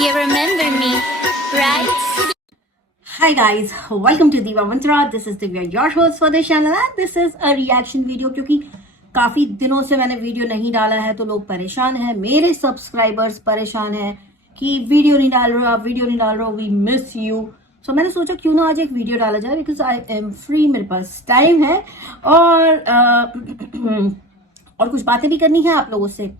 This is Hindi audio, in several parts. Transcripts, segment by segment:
You remember me, right? Hi guys, welcome to Diva Mantra. This is Divya, your host for the channel, and this is a reaction video क्योंकि काफी दिनों से मैंने वीडियो नहीं डाला है तो लोग परेशान हैं, मेरे सब्सक्राइबर्स परेशान हैं कि वीडियो नहीं डाल रहे हो आप, वीडियो नहीं डाल रहे हो, वी मिस यू। सो मैंने सोचा क्यों ना आज एक वीडियो डाला जाए बिकॉज आई एम फ्री, मेरे पास टाइम है और कुछ बातें भी करनी है आप लोगों से।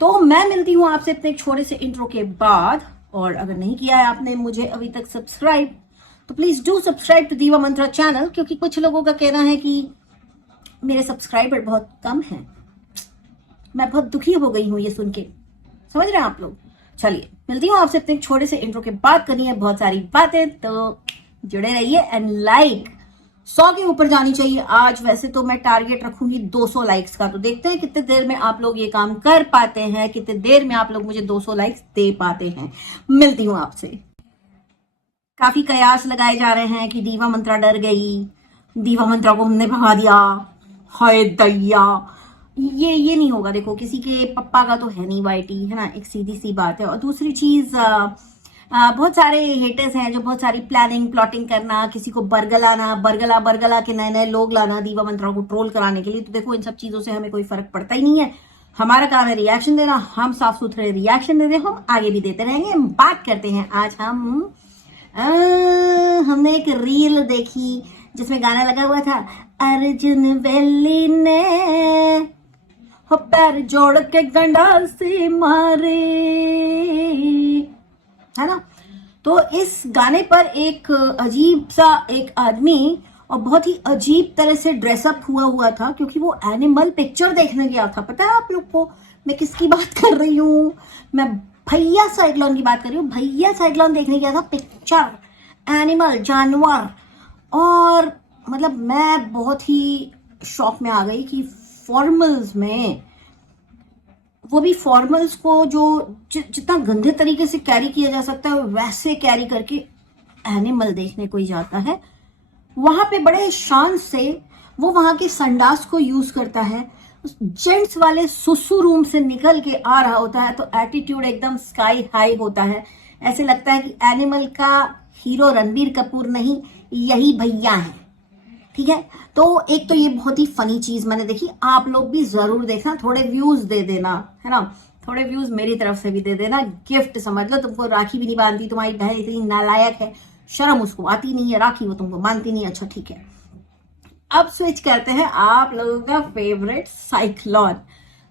तो मैं मिलती हूँ आपसे अपने एक छोटे से इंट्रो के बाद, और अगर नहीं किया है आपने मुझे अभी तक सब्सक्राइब तो प्लीज डू सब्सक्राइब टू दीवा मंत्रा चैनल, क्योंकि कुछ लोगों का कहना है कि मेरे सब्सक्राइबर बहुत कम हैं। मैं बहुत दुखी हो गई हूँ ये सुन के, समझ रहे हैं आप लोग। चलिए मिलती हूँ आपसे अपने एक छोटे से इंट्रो के बाद, करनी है बहुत सारी बातें, तो जुड़े रहिए। एंड लाइक 100 के ऊपर जानी चाहिए आज। वैसे तो मैं टारगेट रखूंगी 200 लाइक्स का, तो देखते हैं कितने देर में आप लोग ये काम कर पाते हैं, कितने देर में आप लोग मुझे 200 लाइक्स दे पाते हैं। मिलती हूँ आपसे। काफी कयास लगाए जा रहे हैं कि दीवा मंत्रा डर गई, दीवा मंत्रा को हमने भगा दिया, हाय दैया। ये नहीं होगा। देखो किसी के पप्पा का तो है नहीं वाईटी, है ना, एक सीधी सी बात है। और दूसरी चीज, बहुत सारे हेटर्स हैं जो बहुत सारी प्लानिंग प्लॉटिंग करना, किसी को बरगलाना, बरगला के नए नए लोग लाना दीवा मंत्रा को ट्रोल कराने के लिए। तो देखो इन सब चीजों से हमें कोई फर्क पड़ता ही नहीं है। हमारा काम है रिएक्शन देना, हम साफ सुथरे रिएक्शन दे रहे, हम आगे भी देते रहेंगे। बात करते हैं आज हमने एक रील देखी जिसमें गाना लगा हुआ था, अर्जुन वेली ने हो पैर जोड़ के गंडा से मारे, है ना। तो इस गाने पर एक अजीब सा एक आदमी और बहुत ही अजीब तरह से ड्रेसअप हुआ था, क्योंकि वो एनिमल पिक्चर देखने गया था। पता है आप लोग को मैं किसकी बात कर रही हूँ? मैं भैया साइक्लोन की बात कर रही हूँ। भैया साइक्लोन देखने गया था पिक्चर, एनिमल, जानवर। और मतलब मैं बहुत ही शॉक में आ गई कि फॉर्मल्स में, वो भी फॉर्मल्स को जो जितना गंदे तरीके से कैरी किया जा सकता है वैसे कैरी करके एनिमल देखने कोई जाता है। वहां पे बड़े शान से वो वहां के संडास को यूज करता है। जेंट्स वाले सुसु रूम से निकल के आ रहा होता है तो एटीट्यूड एकदम स्काई हाई होता है। ऐसे लगता है कि एनिमल का हीरो रणबीर कपूर नहीं, यही भैया है। ठीक है, तो एक तो ये बहुत ही फनी चीज मैंने देखी। आप लोग भी जरूर देखना, थोड़े व्यूज दे देना, है ना, थोड़े व्यूज मेरी तरफ से भी दे देना। गिफ्ट समझ लो। तुमको राखी भी नहीं बांधती, तुम्हारी बहन इतनी नालायक है, शर्म उसको आती नहीं है, राखी वो तुमको मानती नहीं। अच्छा ठीक है, अब स्विच करते हैं आप लोगों का फेवरेट साइक्लोन।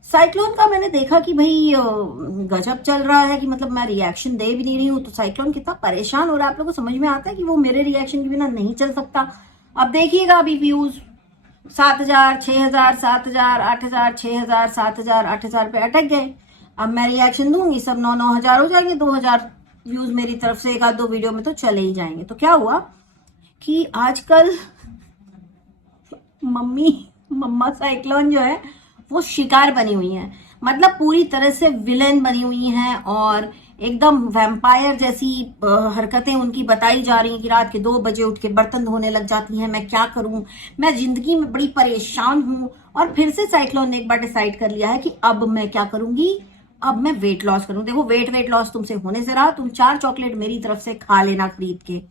साइक्लोन का मैंने देखा कि भाई गजब चल रहा है, कि मतलब मैं रिएक्शन दे भी नहीं रही हूँ तो साइक्लोन कितना परेशान हो रहा है। आप लोगों को समझ में आता है कि वो मेरे रिएक्शन के बिना नहीं चल सकता। अब देखिएगा अभी व्यूज 7,000, 6,000, 7,000, 8,000, 6,000, 7,000, 8,000 पे अटक गए। अब मैं रिएक्शन दूंगी, सब 9,000 हो जाएंगे। 2,000 व्यूज मेरी तरफ से एक आध दो वीडियो में तो चले ही जाएंगे। तो क्या हुआ कि आजकल मम्मा साइक्लोन जो है वो शिकार बनी हुई है, मतलब पूरी तरह से विलेन बनी हुई हैं और एकदम वैम्पायर जैसी हरकतें उनकी बताई जा रही हैं कि रात के 2 बजे उठ के बर्तन धोने लग जाती हैं। मैं क्या करूं, मैं जिंदगी में बड़ी परेशान हूं। और फिर से साइक्लोन ने एक बार डिसाइड कर लिया है कि अब मैं क्या करूंगी, अब मैं वेट लॉस करूं। देखो वेट लॉस तुमसे होने से रहा, तुम 4 चॉकलेट मेरी तरफ से खा लेना खरीद के,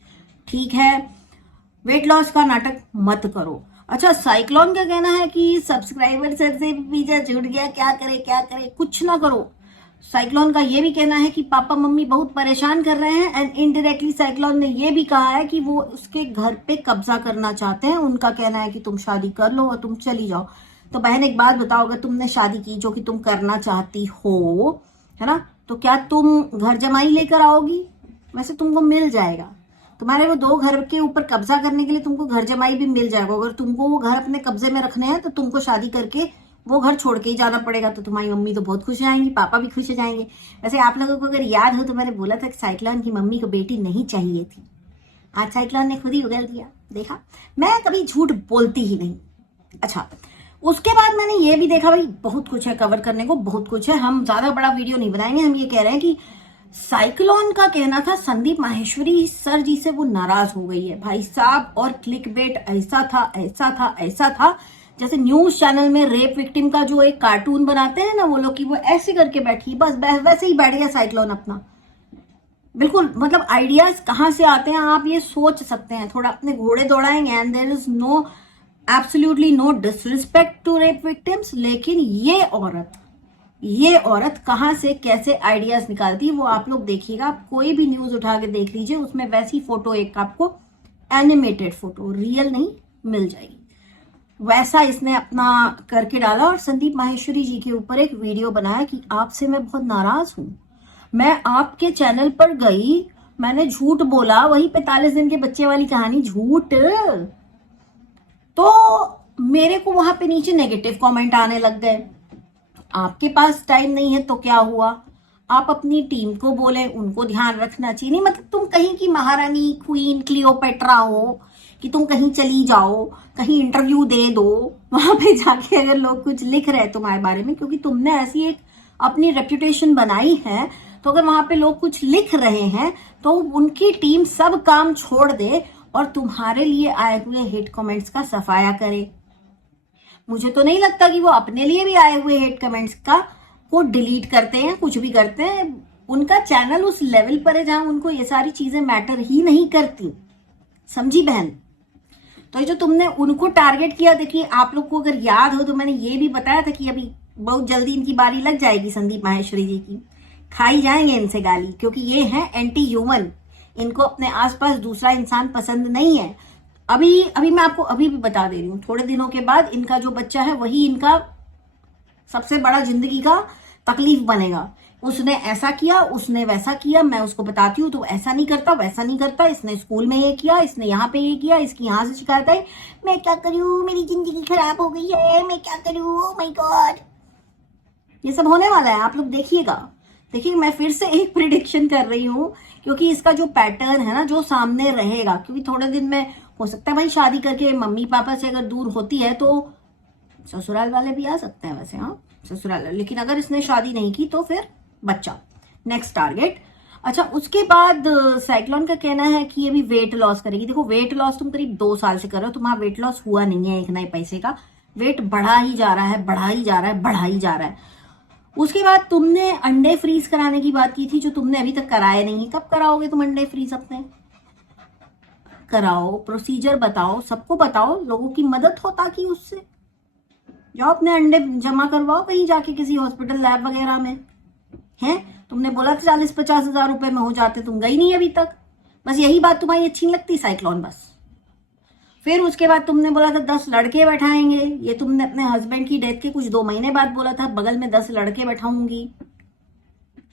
ठीक है। वेट लॉस का नाटक मत करो। अच्छा, साइक्लोन का कहना है कि सब्सक्राइबर सर से पीछा छूट गया, क्या करे। कुछ ना करो। साइक्लोन का ये भी कहना है कि पापा मम्मी बहुत परेशान कर रहे हैं। एंड इनडायरेक्टली साइक्लोन ने ये भी कहा है कि वो उसके घर पे कब्जा करना चाहते हैं। उनका कहना है कि तुम शादी कर लो और तुम चली जाओ। तो बहन एक बात बताओ, अगर तुमने शादी की जो कि तुम करना चाहती हो, है ना, तो क्या तुम घर जमाई लेकर आओगी? वैसे तुमको मिल जाएगा, तुम्हारे वो 2 घर के ऊपर कब्जा करने के लिए तुमको घर जमाई भी मिल जाएगा। अगर तुमको वो घर अपने कब्जे में रखने हैं तो तुमको शादी करके वो घर छोड़ के ही जाना पड़ेगा। तो तुम्हारी मम्मी तो बहुत खुश हो जाएंगी, पापा भी खुश हो जाएंगे। वैसे आप लोगों को अगर याद हो तो मैंने बोला था कि साइक्लोन की मम्मी को बेटी नहीं चाहिए थी। आज साइक्लोन ने खुद ही उगल दिया। देखा, मैं कभी झूठ बोलती ही नहीं। अच्छा, उसके बाद मैंने ये भी देखा भाई बहुत कुछ है कवर करने को, बहुत कुछ है। हम ज्यादा बड़ा वीडियो नहीं बनाएंगे। हम ये कह रहे हैं कि साइक्लोन का कहना था संदीप माहेश्वरी सर जी से वो नाराज हो गई है भाई साहब। और क्लिकबेट ऐसा था जैसे न्यूज चैनल में रेप विक्टिम का जो एक कार्टून बनाते हैं ना वो लोग, की वो ऐसे करके बैठी, बस वैसे ही बैठ गया साइक्लोन अपना। बिल्कुल, मतलब आइडियाज कहाँ से आते हैं आप ये सोच सकते हैं, थोड़ा अपने घोड़े दौड़ाएंगे। And there is no absolutely no disrespect to rape victims, लेकिन ये औरत कहाँ से कैसे आइडियाज निकालती है वो आप लोग देखिएगा। आप कोई भी न्यूज उठा के देख लीजिए, उसमें वैसी फोटो एक आपको एनिमेटेड फोटो, रियल नहीं, मिल जाएगी। वैसा इसने अपना करके डाला और संदीप माहेश्वरी जी के ऊपर एक वीडियो बनाया कि आपसे मैं बहुत नाराज हूं, मैं आपके चैनल पर गई, मैंने झूठ बोला, वही 45 दिन के बच्चे वाली कहानी, झूठ। तो मेरे को वहां पे नीचे नेगेटिव कमेंट आने लग गए। आपके पास टाइम नहीं है तो क्या हुआ, आप अपनी टीम को बोले, उनको ध्यान रखना चाहिए। नहीं मतलब तुम कहीं की महारानी, क्वीन, क्लियोपेट्रा हो कि तुम कहीं चली जाओ, कहीं इंटरव्यू दे दो, वहां पे जाके अगर लोग कुछ लिख रहे हैं तुम्हारे बारे में, क्योंकि तुमने ऐसी एक अपनी रेप्यूटेशन बनाई है, तो अगर वहां पे लोग कुछ लिख रहे हैं तो उनकी टीम सब काम छोड़ दे और तुम्हारे लिए आए हुए हेट कमेंट्स का सफाया करे। मुझे तो नहीं लगता कि वो अपने लिए भी आए हुए हेट कमेंट्स का को डिलीट करते हैं, कुछ भी करते हैं। उनका चैनल उस लेवल पर है जहां उनको ये सारी चीजें मैटर ही नहीं करती, समझी बहन। तो ये जो तुमने उनको टारगेट किया, देखिए आप लोग को अगर याद हो तो मैंने ये भी बताया था कि अभी बहुत जल्दी इनकी बारी लग जाएगी संदीप माहेश्वरी जी की, खाई जाएंगे इनसे गाली, क्योंकि ये है एंटी ह्यूमन, इनको अपने आसपास दूसरा इंसान पसंद नहीं है। अभी मैं आपको अभी भी बता दे रही हूँ, थोड़े दिनों के बाद इनका जो बच्चा है वही इनका सबसे बड़ा जिंदगी का तकलीफ बनेगा। उसने ऐसा किया, उसने वैसा किया, मैं उसको बताती हूँ तो ऐसा नहीं करता, वैसा नहीं करता, इसने स्कूल में ये किया, इसने यहाँ पे ये किया, इसकी यहाँ से शिकायत आई, मैं क्या करूँ, मेरी जिंदगी खराब हो गई है, मैं क्या करूँ, ओह माय गॉड। ये सब होने वाला है, आप लोग देखिएगा। देखिए मैं फिर से एक प्रिडिक्शन कर रही हूँ, क्योंकि इसका जो पैटर्न है ना, जो सामने रहेगा, क्योंकि थोड़े दिन में हो सकता है भाई शादी करके मम्मी पापा से अगर दूर होती है तो ससुराल वाले भी आ सकते हैं वैसे, हाँ ससुराल, लेकिन अगर इसने शादी नहीं की तो फिर बच्चा नेक्स्ट टारगेट। अच्छा, उसके बाद साइक्लोन का कहना है कि ये भी वेट लॉस करेगी। देखो वेट लॉस तुम करीब 2 साल से कर रहे हो, तुम्हारा वेट लॉस हुआ नहीं है एक नए पैसे का, वेट बढ़ा ही जा रहा है, बढ़ा ही जा रहा है, बढ़ा ही जा रहा है। उसके बाद तुमने अंडे फ्रीज कराने की बात की थी, जो तुमने अभी तक कराए नहीं। कब कराओगे तुम अंडे फ्रीज? अपने कराओ, प्रोसीजर बताओ, सबको बताओ, लोगों की मदद हो, ताकि उससे जाओ अपने अंडे जमा करवाओ कहीं जाके किसी हॉस्पिटल लैब वगैरह में। हैं, तुमने बोला था 40-50 हजार रुपए में हो जाते, तुम गई नहीं अभी तक। बस यही बात तुम्हारी अच्छी नहीं लगती साइक्लोन, बस। फिर उसके बाद तुमने बोला था 10 लड़के बैठाएंगे, ये तुमने अपने हस्बैंड की डेथ के कुछ 2 महीने बाद बोला था, बगल में 10 लड़के बैठाऊंगी,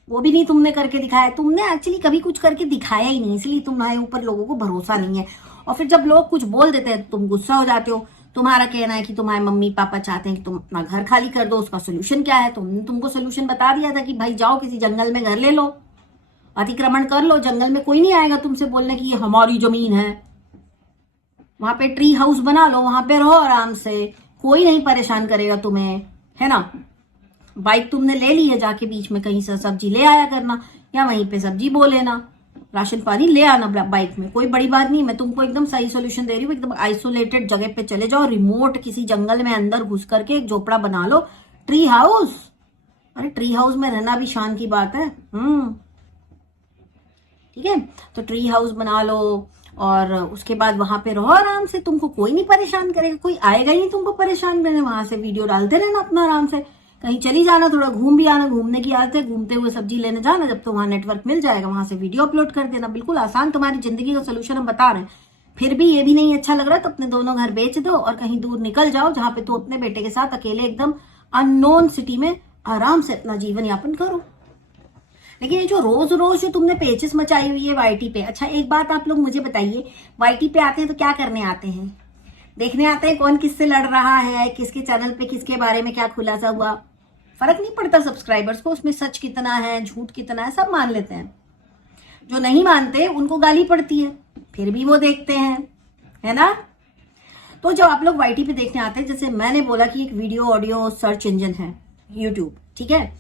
वो भी नहीं तुमने करके दिखाया। तुमने एक्चुअली कभी कुछ करके दिखाया ही नहीं, इसलिए तुम्हारे ऊपर लोगों को भरोसा नहीं है। और फिर जब लोग कुछ बोल देते हैं तो तुम गुस्सा हो जाते हो। तुम्हारा कहना है कि तुम्हारे मम्मी पापा चाहते हैं कि तुम अपना घर खाली कर दो, उसका सोल्यूशन क्या है? तुमको सोल्यूशन बता दिया था कि भाई जाओ किसी जंगल में घर ले लो, अतिक्रमण कर लो, जंगल में कोई नहीं आएगा तुमसे बोलने की ये हमारी जमीन है, वहां पे ट्री हाउस बना लो, वहां पे रहो आराम से, कोई नहीं परेशान करेगा तुम्हें, है ना। बाइक तुमने ले ली है, जाके बीच में कहीं से सब्जी ले आया करना, या वहीं पे सब्जी बो लेना, राशन पानी ले आना बाइक में, कोई बड़ी बात नहीं। मैं तुमको एकदम सही सोल्यूशन दे रही हूँ। एकदम आइसोलेटेड जगह पे चले जाओ, रिमोट किसी जंगल में अंदर घुस करके एक झोपड़ा बना लो, ट्री हाउस। अरे ट्री हाउस में रहना भी शान की बात है। ठीक है, तो ट्री हाउस बना लो और उसके बाद वहां पे रहो आराम से, तुमको कोई नहीं परेशान करेगा, कोई आएगा ही नहीं तुमको परेशान करने। वहां से वीडियो डालते रहना अपना आराम से, कहीं चली जाना, थोड़ा घूम भी आना, घूमने की आदत है, घूमते हुए सब्जी लेने जाना, जब तो वहां नेटवर्क मिल जाएगा वहां से वीडियो अपलोड कर देना। बिल्कुल आसान तुम्हारी जिंदगी का सोल्यूशन हम बता रहे हैं। फिर भी ये भी नहीं अच्छा लग रहा तो अपने दोनों घर बेच दो और कहीं दूर निकल जाओ, जहां पे तू अपने बेटे के साथ अकेले एकदम अननोन सिटी में आराम से अपना जीवन यापन करो। लेकिन ये जो रोज रोज जो तुमने पेचेस मचाई हुई है वाईटी पे, अच्छा एक बात आप लोग मुझे बताइए, वाईटी पे आते हैं तो क्या करने आते हैं? देखने आते हैं कौन किससे लड़ रहा है, किसके चैनल पे किसके बारे में क्या खुलासा हुआ। फर्क नहीं पड़ता सब्सक्राइबर्स को, उसमें सच कितना है, झूठ कितना है, सब मान लेते हैं। जो नहीं मानते उनको गाली पड़ती है, फिर भी वो देखते हैं, है ना। तो जब आप लोग वाईटी पे देखने आते हैं, जैसे मैंने बोला कि एक वीडियो ऑडियो सर्च इंजन है यूट्यूब, ठीक है,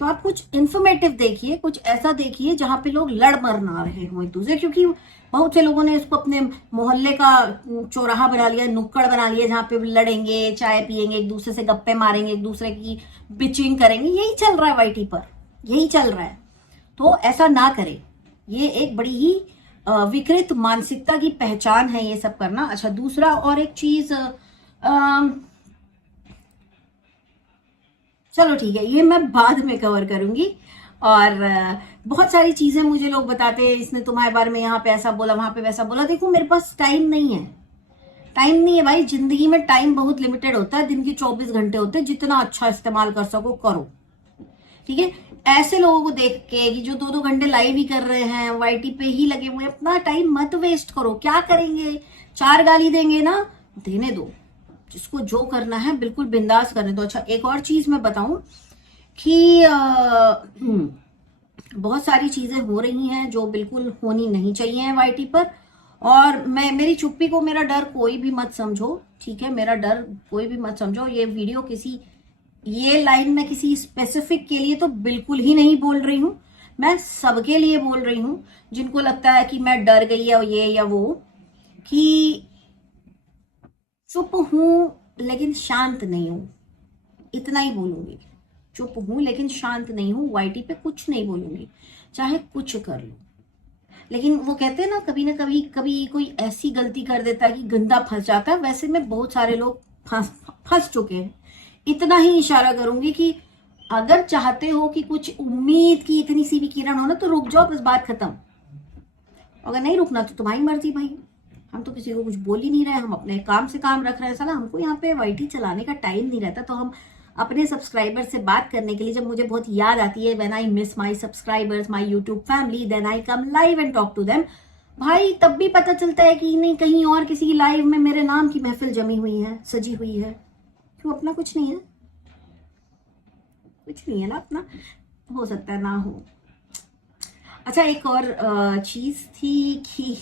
तो आप कुछ इंफॉर्मेटिव देखिए, कुछ ऐसा देखिए जहां पे लोग लड़ मर ना रहे हो एक दूसरे। क्योंकि बहुत से लोगों ने इसको अपने मोहल्ले का चौराहा बना लिया, नुक्कड़ बना लिया, जहां पे लड़ेंगे, चाय पियेंगे, एक दूसरे से गप्पे मारेंगे, एक दूसरे की बिचिंग करेंगे। यही चल रहा है वाईटी पर, यही चल रहा है। तो ऐसा ना करें, ये एक बड़ी ही विकृत मानसिकता की पहचान है ये सब करना। अच्छा, दूसरा और एक चीज, चलो ठीक है, ये मैं बाद में कवर करूंगी। और बहुत सारी चीजें मुझे लोग बताते हैं, इसने तुम्हारे बारे में यहाँ पे ऐसा बोला, वहां पे वैसा बोला। देखो, मेरे पास टाइम नहीं है, टाइम नहीं है भाई। जिंदगी में टाइम बहुत लिमिटेड होता है, दिन की 24 घंटे होते हैं। जितना अच्छा इस्तेमाल कर सको करो, ठीक है। ऐसे लोगों को देख के कि जो 2-2 घंटे लाइव ही कर रहे हैं, वाईटी पे ही लगे हुए, अपना टाइम मत वेस्ट करो। क्या करेंगे, 4 गाली देंगे ना, देने दो। जिसको जो करना है बिल्कुल बिंदास करने दो। अच्छा, एक और चीज मैं बताऊं कि बहुत सारी चीजें हो रही हैं जो बिल्कुल होनी नहीं चाहिए वाईटी पर। और मेरी चुप्पी को मेरा डर कोई भी मत समझो, ठीक है। मेरा डर कोई भी मत समझो। ये वीडियो ये लाइन मैं किसी स्पेसिफिक के लिए तो बिल्कुल ही नहीं बोल रही हूं। मैं सबके लिए बोल रही हूं जिनको लगता है कि मैं डर गई या ये या वो, कि चुप हूं लेकिन शांत नहीं हूं, इतना ही बोलूंगी। चुप हूं लेकिन शांत नहीं हूं, वाईटी पे कुछ नहीं बोलूंगी, चाहे कुछ कर लो। लेकिन वो कहते हैं ना, कभी कभी कोई ऐसी गलती कर देता है कि गंदा फंस जाता है। वैसे में बहुत सारे लोग फंस चुके हैं। इतना ही इशारा करूंगी कि अगर चाहते हो कि कुछ उम्मीद की इतनी सी भी किरण हो ना, तो रुक जाओ, बस बात खत्म। अगर नहीं रुकना तो तुम्हारी मर्जी भाई, हम तो किसी को कुछ बोल ही नहीं रहे, हम अपने काम से काम रख रहे हैं। साला हमको यहाँ पे वाईटी चलाने का टाइम नहीं रहता, तो हम अपने सब्सक्राइबर से बात करने के लिए, जब मुझे बहुत याद आती है, when I miss my subscribers, my YouTube family, then I come live and talk to them. भाई तब भी पता चलता है कि नहीं, कहीं और किसी की लाइव में मेरे नाम की महफिल जमी हुई है, सजी हुई है। क्यों, अपना कुछ नहीं है? कुछ नहीं है ना अपना, हो सकता है ना हो। अच्छा, एक और चीज थी कि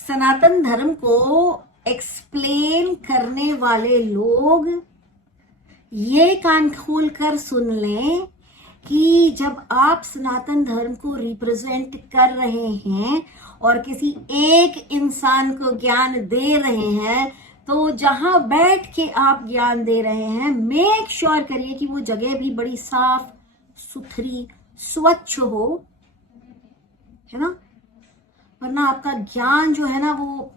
सनातन धर्म को एक्सप्लेन करने वाले लोग ये कान खोल कर सुन लें कि जब आप सनातन धर्म को रिप्रेजेंट कर रहे हैं और किसी एक इंसान को ज्ञान दे रहे हैं, तो जहां बैठ के आप ज्ञान दे रहे हैं, मेक श्योर करिए कि वो जगह भी बड़ी साफ सुथरी स्वच्छ हो, है ना। वरना आपका ज्ञान जो है ना, वो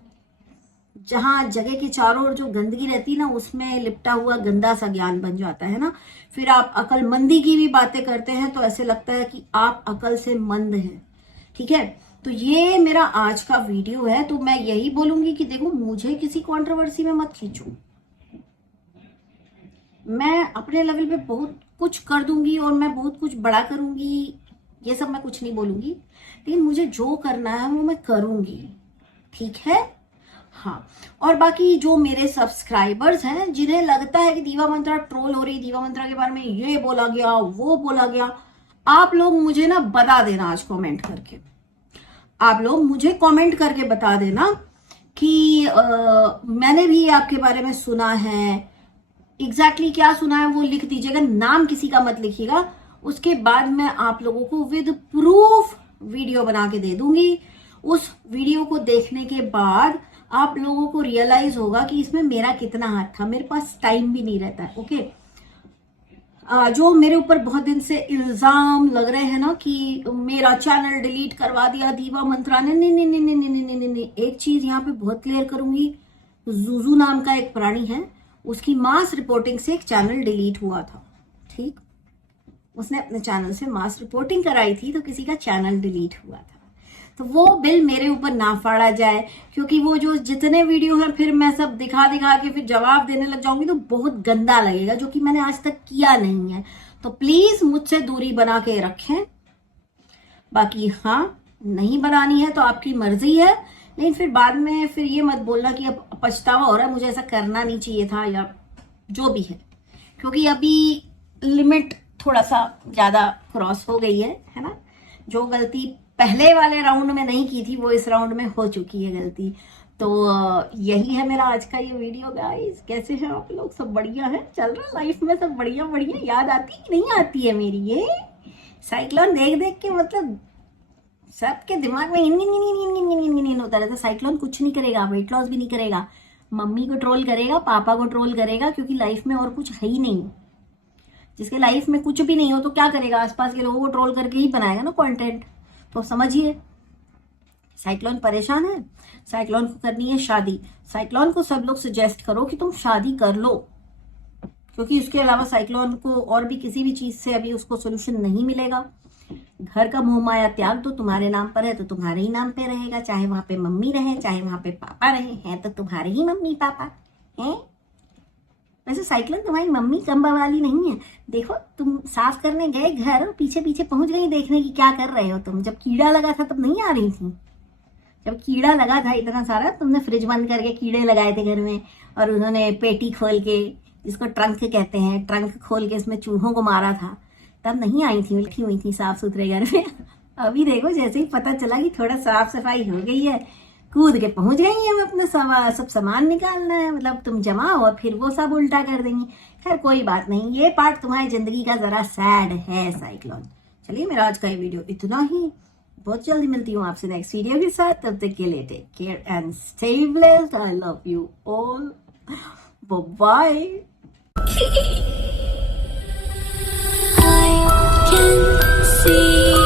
जहां जगह के चारों ओर जो गंदगी रहती है ना, उसमें लिपटा हुआ गंदा सा ज्ञान बन जाता है ना। फिर आप अकलमंदी की भी बातें करते हैं तो ऐसे लगता है कि आप अकल से मंद हैं, ठीक है। तो ये मेरा आज का वीडियो है। तो मैं यही बोलूंगी कि देखो, मुझे किसी कंट्रोवर्सी में मत खींचो। मैं अपने लेवल पे बहुत कुछ कर दूंगी और मैं बहुत कुछ बड़ा करूंगी, ये सब मैं कुछ नहीं बोलूंगी। लेकिन मुझे जो करना है वो मैं करूंगी, ठीक है। हाँ, और बाकी जो मेरे सब्सक्राइबर्स हैं, जिन्हें लगता है कि दीवा मंत्रा ट्रोल हो रही, दीवा मंत्रा के बारे में ये बोला गया, वो बोला गया, आप लोग मुझे ना बता देना आज कमेंट करके। आप लोग मुझे कमेंट करके बता देना कि मैंने भी आपके बारे में सुना है। एग्जैक्टली क्या सुना है वो लिख दीजिएगा, नाम किसी का मत लिखिएगा। उसके बाद मैं आप लोगों को विद प्रूफ वीडियो बना के दे दूंगी। उस वीडियो को देखने के बाद आप लोगों को रियलाइज होगा कि इसमें मेरा कितना हाथ था। मेरे पास टाइम भी नहीं रहता है, ओके। जो मेरे ऊपर बहुत दिन से इल्जाम लग रहे हैं ना कि मेरा चैनल डिलीट करवा दिया दीवा मंत्रा ने, नहीं नहीं नहीं नहीं नहीं नहीं नहीं। एक चीज यहाँ पे बहुत क्लियर करूंगी, जूजू नाम का एक प्राणी है, उसकी मास रिपोर्टिंग से एक चैनल डिलीट हुआ था, ठीक। उसने अपने चैनल से मास रिपोर्टिंग कराई थी तो किसी का चैनल डिलीट हुआ था। तो वो बिल मेरे ऊपर ना फाड़ा जाए, क्योंकि वो जो जितने वीडियो हैं फिर मैं सब दिखा दिखा के फिर जवाब देने लग जाऊंगी तो बहुत गंदा लगेगा, जो कि मैंने आज तक किया नहीं है। तो प्लीज मुझसे दूरी बना के रखें। बाकी हाँ, नहीं बनानी है तो आपकी मर्जी है, लेकिन फिर बाद में फिर ये मत बोलना कि अब पछतावा हो रहा है, मुझे ऐसा करना नहीं चाहिए था या जो भी है। क्योंकि अभी लिमिट थोड़ा सा ज्यादा क्रॉस हो गई है ना। जो गलती पहले वाले राउंड में नहीं की थी वो इस राउंड में हो चुकी है गलती। तो यही है मेरा आज का ये वीडियो गाइस। कैसे हैं आप लोग? सब बढ़िया है, चल रहा लाइफ में सब बढ़िया बढ़िया। याद आती कि नहीं आती है मेरी ये साइक्लोन देख देख के? मतलब सबके दिमाग में इन होता रहता। साइक्लोन कुछ नहीं करेगा, वेट लॉस भी नहीं करेगा, मम्मी को ट्रोल करेगा, पापा को ट्रोल करेगा, क्योंकि लाइफ में और कुछ है ही नहीं। जिसके लाइफ में कुछ भी नहीं हो तो क्या करेगा, आसपास के लोगों को ट्रोल करके ही बनाएगा ना कंटेंट। तो समझिए, साइक्लोन परेशान है, साइक्लोन को करनी है शादी। साइक्लोन को सब लोग सजेस्ट करो कि तुम शादी कर लो, क्योंकि इसके अलावा साइक्लोन को और भी किसी भी चीज से अभी उसको सोल्यूशन नहीं मिलेगा। घर का मोह माया त्याग दो, तुम्हारे नाम पर है तो तुम्हारे ही नाम पे रहेगा, चाहे वहां पे मम्मी रहे चाहे वहां पे पापा रहे, हैं तो तुम्हारे ही मम्मी पापा हैं। वैसे साइक्लोन तुम्हारी मम्मी कम्बा वाली नहीं है। देखो, तुम साफ करने गए घर और पीछे पीछे पहुंच गई देखने की क्या कर रहे हो तुम। जब कीड़ा लगा था तब नहीं आ रही थी? जब कीड़ा लगा था इतना सारा, तुमने फ्रिज बंद करके कीड़े लगाए थे घर में, और उन्होंने पेटी खोल के, जिसको ट्रंक कहते हैं, ट्रंक खोल के इसमें चूहों को मारा था, तब नहीं आई थी, उल्टी हुई थी साफ सुथरे घर में। अभी देखो, जैसे ही पता चला कि थोड़ा साफ सफाई हो गई है, कूद के पहुंच गई है अपने सब सामान निकालना है, मतलब तुम जमाओ और फिर वो सब उल्टा कर देंगी। खैर कोई बात नहीं, ये पार्ट तुम्हारी जिंदगी का जरा सैड है साइक्लोन। चलिए, मेरा आज का ये वीडियो इतना ही। बहुत जल्दी मिलती हूँ आपसे नेक्स्ट वीडियो के साथ, तब तक के लिए take care and stay blessed. I love you all, bye. I can see